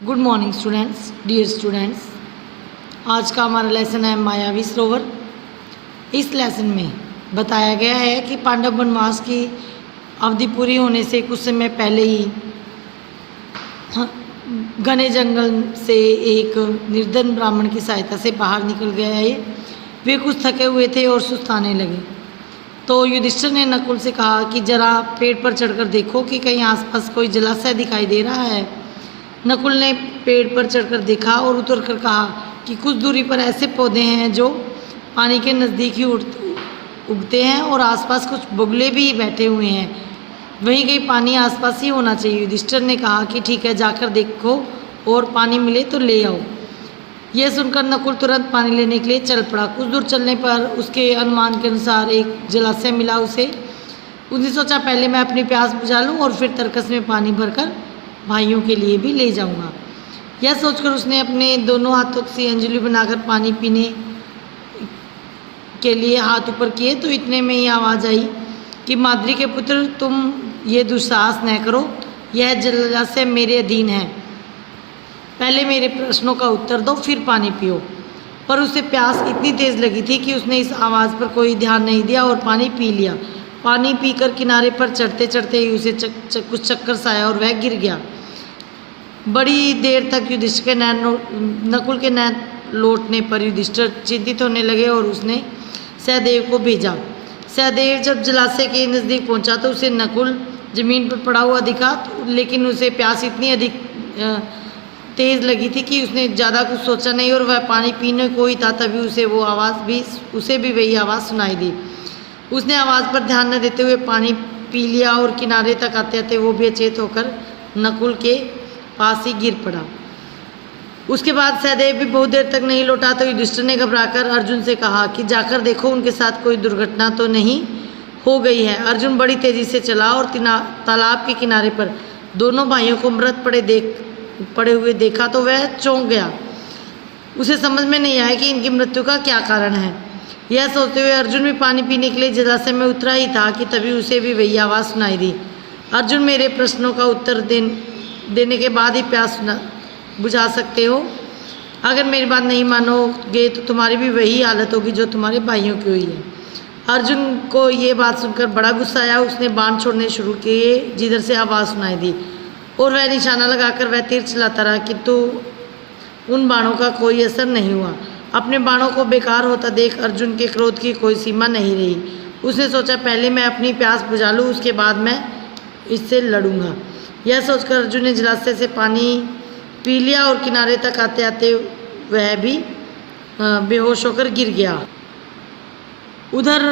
Good morning students, dear students. आज का हमारा लेसन है मायावी सरोवर। इस लेसन में बताया गया है कि पांडव वनवास की अवधि पूरी होने से कुछ समय पहले ही घने जंगल से एक निर्धन ब्राह्मण की सहायता से बाहर निकल गया है। वे कुछ थके हुए थे और सुस्ताने लगे, तो युधिष्ठिर ने नकुल से कहा कि जरा पेड़ पर चढ़कर देखो कि कहीं आसपास कोई जलाशय दिखाई दे रहा है। नकुल ने पेड़ पर चढ़कर देखा और उतरकर कहा कि कुछ दूरी पर ऐसे पौधे हैं जो पानी के नज़दीक ही उगते हैं और आसपास कुछ बगुले भी बैठे हुए हैं। वहीं कहीं पानी आसपास ही होना चाहिए। युधिष्ठिर ने कहा कि ठीक है, जाकर देखो और पानी मिले तो ले आओ। यह सुनकर नकुल तुरंत पानी लेने के लिए चल पड़ा। कुछ दूर चलने पर उसके अनुमान के अनुसार एक जलाशय मिला उसे। उसने सोचा पहले मैं अपनी प्यास बुझा लूँ और फिर तरकस में पानी भरकर भाइयों के लिए भी ले जाऊंगा। यह सोचकर उसने अपने दोनों हाथों से अंजलि बनाकर पानी पीने के लिए हाथ ऊपर किए, तो इतने में ही आवाज़ आई कि माद्री के पुत्र, तुम ये दुस्साहस न करो, यह जलाशय मेरे अधीन है। पहले मेरे प्रश्नों का उत्तर दो, फिर पानी पियो। पर उसे प्यास इतनी तेज़ लगी थी कि उसने इस आवाज़ पर कोई ध्यान नहीं दिया और पानी पी लिया। पानी पीकर किनारे पर चढ़ते चढ़ते ही उसे कुछ चक्कर सा आया और वह गिर गया। बड़ी देर तक युधिष्ठिर के नकुल के नैन लौटने पर युधिष्ठिर चिंतित होने लगे और उसने सहदेव को भेजा। सहदेव जब जलाशय के नज़दीक पहुंचा तो उसे नकुल जमीन पर पड़ा हुआ दिखा, लेकिन उसे प्यास इतनी अधिक तेज़ लगी थी कि उसने ज़्यादा कुछ सोचा नहीं और वह पानी पीने को ही था। तभी उसे भी वही आवाज़ सुनाई दी। उसने आवाज़ पर ध्यान न देते हुए पानी पी लिया और किनारे तक आते आते वो भी अचेत होकर नकुल के पास ही गिर पड़ा। उसके बाद सहदेव भी बहुत देर तक नहीं लौटा, तो युधिष्ठिर ने घबराकर अर्जुन से कहा कि जाकर देखो उनके साथ कोई दुर्घटना तो नहीं हो गई है। अर्जुन बड़ी तेज़ी से चला और तालाब के किनारे पर दोनों भाइयों को मृत पड़े हुए देखा तो वह चौंक गया। उसे समझ में नहीं आया कि इनकी मृत्यु का क्या कारण है। यह सोचते हुए अर्जुन भी पानी पीने के लिए जलाशय में उतरा ही था कि तभी उसे भी वही आवाज़ सुनाई दी, अर्जुन मेरे प्रश्नों का उत्तर देने के बाद ही प्यास बुझा सकते हो। अगर मेरी बात नहीं मानोगे तो तुम्हारी भी वही हालत होगी जो तुम्हारे भाइयों की हुई है। अर्जुन को ये बात सुनकर बड़ा गुस्सा आया। उसने बाण छोड़ने शुरू किए जिधर से आवाज़ सुनाई दी और वह निशाना लगाकर वह तीर चलाता रहा, किंतु उन बाणों का कोई असर नहीं हुआ। अपने बाणों को बेकार होता देख अर्जुन के क्रोध की कोई सीमा नहीं रही। उसने सोचा पहले मैं अपनी प्यास बुझा लूँ, उसके बाद मैं इससे लड़ूंगा। यह सोचकर अर्जुन ने जलाशय से पानी पी लिया और किनारे तक आते आते वह भी बेहोश होकर गिर गया। उधर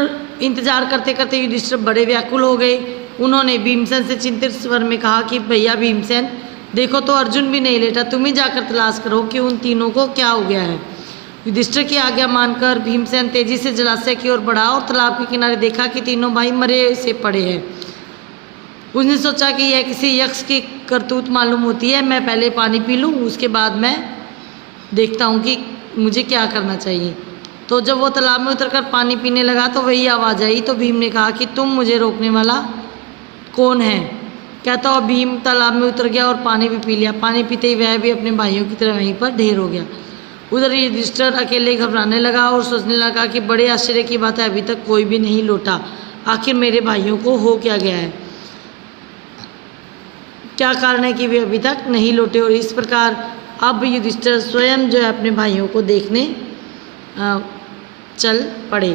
इंतजार करते करते युधिष्ठिर बड़े व्याकुल हो गए। उन्होंने भीमसेन से चिंतित स्वर में कहा कि भैया भीमसेन, देखो तो अर्जुन भी नहीं लेटा, तुम ही जाकर तलाश करो कि उन तीनों को क्या हो गया है। युधिष्ठिर की आज्ञा मानकर भीमसेन तेजी से जलाशय की ओर बढ़ा और तालाब के किनारे देखा कि तीनों भाई मरे से पड़े हैं। उसने सोचा कि यह किसी यक्ष की करतूत मालूम होती है, मैं पहले पानी पी लूँ, उसके बाद मैं देखता हूँ कि मुझे क्या करना चाहिए। तो जब वो तालाब में उतरकर पानी पीने लगा तो वही आवाज़ आई। तो भीम ने कहा कि तुम मुझे रोकने वाला कौन है। कहता हुआ भीम तालाब में उतर गया और पानी भी पी लिया। पानी पीते ही वह भी अपने भाइयों की तरह वहीं पर ढेर हो गया। उधर युधिष्ठिर अकेले घबराने लगा और सोचने लगा कि बड़े आश्चर्य की बात है, अभी तक कोई भी नहीं लौटा। आखिर मेरे भाइयों को हो क्या गया है, क्या कारण है कि वे अभी तक नहीं लौटे। और इस प्रकार अब युधिष्ठिर स्वयं जो है अपने भाइयों को देखने चल पड़े।